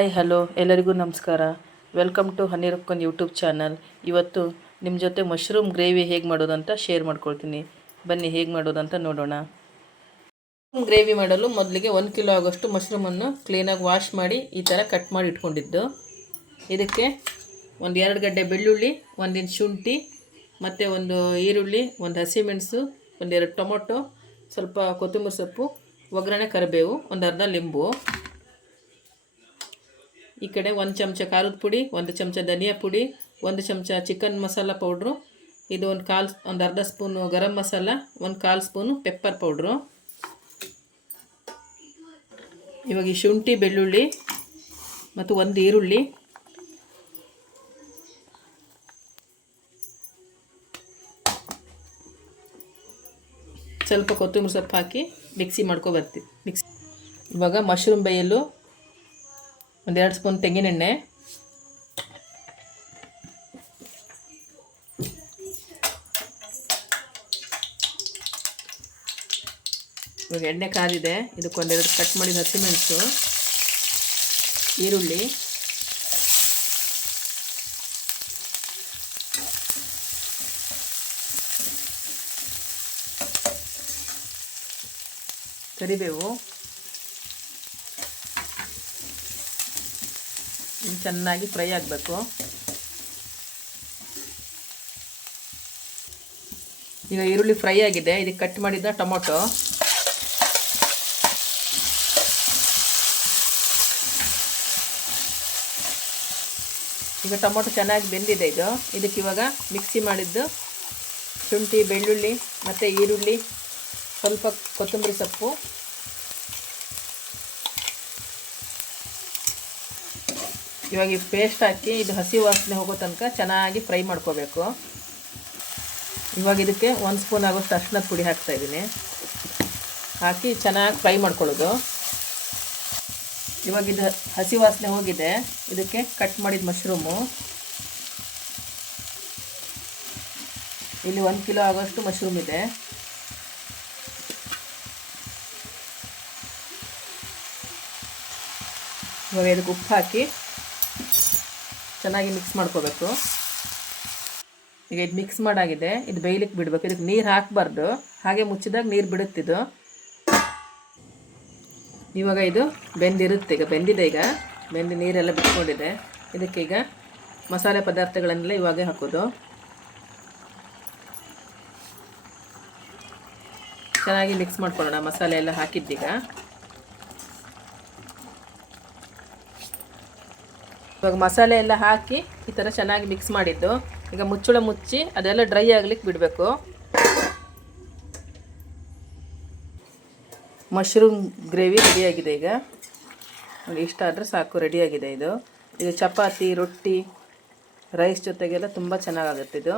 Hi hello ಎಲ್ಲರಿಗೂ ನಮಸ್ಕಾರ. Welcome to ಹನಿ ರೊಕ್ಕನ್ ಯೂಟ್ಯೂಬ್ ಚಾನಲ್. ಇವತ್ತು ನಿಮ್ಮ ಜೊತೆ ಮಶ್ರೂಮ್ ಗ್ರೇವಿ ಹೇಗೆ ಮಾಡೋದಂತ ಶೇರ್ ಮಾಡ್ಕೊಳ್ತೀನಿ. ಬನ್ನಿ ಹೇಗೆ ಮಾಡೋದಂತ ನೋಡೋಣ. ಮಶ್ರೂಮ್ ಗ್ರೇವಿ ಮಾಡಲು ಮೊದಲಿಗೆ 1 ಕಿಲೋ ಆಗೋಷ್ಟು ಮಶ್ರೂಮನ್ನು ಕ್ಲೀನಾಗಿ ವಾಶ್ ಮಾಡಿ ಈ ಥರ ಕಟ್ ಮಾಡಿ ಇಟ್ಕೊಂಡಿದ್ದು. ಇದಕ್ಕೆ ಒಂದು 2 ಗಡ್ಡೆ ಬೆಳ್ಳುಳ್ಳಿ, 1 ಇಂಚ್ ಶುಂಠಿ, ಮತ್ತು ಒಂದು ಈರುಳ್ಳಿ, ಒಂದು ಹಸಿಮೆಣಸು, ಒಂದು 2 ಟೊಮೊಟೊ, ಸ್ವಲ್ಪ ಕೊತ್ತಂಬರಿ ಸೊಪ್ಪು, ಒಗ್ಗರಣೆ ಕರಿಬೇವು, ಒಂದು ಅರ್ಧ ಲಿಂಬು. ಈ ಕಡೆ 1 ಚಮಚ ಖಾರದ ಪುಡಿ, 1 ಚಮಚ ಧನಿಯಾ ಪುಡಿ, 1 ಚಮಚ ಚಿಕನ್ ಮಸಾಲ ಪೌಡ್ರು, ಇದು ಒಂದು ಅರ್ಧ spoon garam masala, 1/4 spoon pepper powder. ಇವಾಗ ಈ ಶುಂಠಿ, ಬೆಳ್ಳುಳ್ಳಿ ಮತ್ತು 1 ಈರುಳ್ಳಿ, ಸ್ವಲ್ಪ ಕೊತ್ತಂಬರಿ ಸೊಪ್ಪು ಹಾಕಿ ಮಿಕ್ಸಿ ಮಾಡ್ಕೊಬರ್ತೀವಿ. ಇವಾಗ ಮಶ್ರೂಮ್ ಬೇಯಲು 1-2 ಸ್ಪೂನ್ ತೆಂಗಿನೆಣ್ಣೆ, ಇವಾಗ ಎಣ್ಣೆ ಕಾದಿದೆ. ಇದಕ್ಕೊಂದೆರಡು ಕಟ್ ಮಾಡಿದ ಹಸಿಮೆಣಸು, ಈರುಳ್ಳಿ, ಕರಿಬೇವು, ಚೆನ್ನಾಗಿ ಫ್ರೈ ಆಗಬೇಕು. ಈಗ ಈರುಳ್ಳಿ ಫ್ರೈ ಆಗಿದೆ. ಇದಕ್ಕೆ ಕಟ್ ಮಾಡಿದ ಟೊಮೊಟೊ, ಈಗ ಟೊಮೊಟೊ ಚೆನ್ನಾಗಿ ಬೆಂದಿದೆ. ಇದಕ್ಕೆ ಇವಾಗ ಮಿಕ್ಸಿ ಮಾಡಿದ್ದು ಶುಂಠಿ, ಬೆಳ್ಳುಳ್ಳಿ ಮತ್ತು ಈರುಳ್ಳಿ, ಸ್ವಲ್ಪ ಕೊತ್ತಂಬರಿ ಸೊಪ್ಪು, ಇವಾಗ ಈ ಪೇಸ್ಟ್ ಹಾಕಿ ಇದು ಹಸಿ ವಾಸನೆ ಹೋಗೋ ತನಕ ಚೆನ್ನಾಗಿ ಫ್ರೈ ಮಾಡ್ಕೋಬೇಕು. ಇವಾಗ ಇದಕ್ಕೆ 1 ಸ್ಪೂನ್ ಆಗೋಷ್ಟು ಅರಿಶಿಣದ ಪುಡಿ ಹಾಕ್ತಾಯಿದ್ದೀನಿ. ಹಾಕಿ ಚೆನ್ನಾಗಿ ಫ್ರೈ ಮಾಡ್ಕೊಳ್ಳೋದು. ಇವಾಗ ಇದು ಹಸಿ ವಾಸನೆ ಹೋಗಿದೆ. ಇದಕ್ಕೆ ಕಟ್ ಮಾಡಿದ ಮಶ್ರೂಮು, ಇಲ್ಲಿ 1 ಕಿಲೋ ಆಗೋಷ್ಟು ಮಶ್ರೂಮ್ ಇದೆ. ಇವಾಗ ಇದಕ್ಕೆ ಉಪ್ಪು ಹಾಕಿ ಚೆನ್ನಾಗಿ ಮಿಕ್ಸ್ ಮಾಡ್ಕೋಬೇಕು. ಈಗ ಇದು ಮಿಕ್ಸ್ ಮಾಡಾಗಿದೆ. ಇದು ಬೇಯಲಿಕ್ಕೆ ಬಿಡಬೇಕು. ಇದಕ್ಕೆ ನೀರು ಹಾಕಬಾರ್ದು, ಹಾಗೆ ಮುಚ್ಚಿದಾಗ ನೀರು ಬಿಡುತ್ತಿದ್ದು. ಇವಾಗ ಇದು ಬೆಂದಿರುತ್ತೆ. ಈಗ ಬೆಂದಿದೆ. ಈಗ ಬೆಂದು ನೀರೆಲ್ಲ ಬಿಟ್ಕೊಂಡಿದೆ. ಇದಕ್ಕೆ ಈಗ ಮಸಾಲೆ ಪದಾರ್ಥಗಳನ್ನೆಲ್ಲ ಇವಾಗೇ ಹಾಕೋದು. ಚೆನ್ನಾಗಿ ಮಿಕ್ಸ್ ಮಾಡ್ಕೊಳ್ಳೋಣ. ಮಸಾಲೆ ಎಲ್ಲ ಹಾಕಿದ್ದೀಗ. ಇವಾಗ ಮಸಾಲೆ ಎಲ್ಲ ಹಾಕಿ ಈ ಥರ ಚೆನ್ನಾಗಿ ಮಿಕ್ಸ್ ಮಾಡಿದ್ದು. ಈಗ ಮುಚ್ಚಳ ಮುಚ್ಚಿ ಅದೆಲ್ಲ ಡ್ರೈ ಆಗ್ಲಿಕ್ಕೆ ಬಿಡಬೇಕು. ಮಶ್ರೂಮ್ ಗ್ರೇವಿ ರೆಡಿಯಾಗಿದೆ. ಈಗ ಇಷ್ಟ ಆದರೆ ಸಾಕು, ರೆಡಿಯಾಗಿದೆ ಇದು. ಇದು ಚಪಾತಿ, ರೊಟ್ಟಿ, ರೈಸ್ ಜೊತೆಗೆಲ್ಲ ತುಂಬ ಚೆನ್ನಾಗಾಗುತ್ತೆ ಇದು.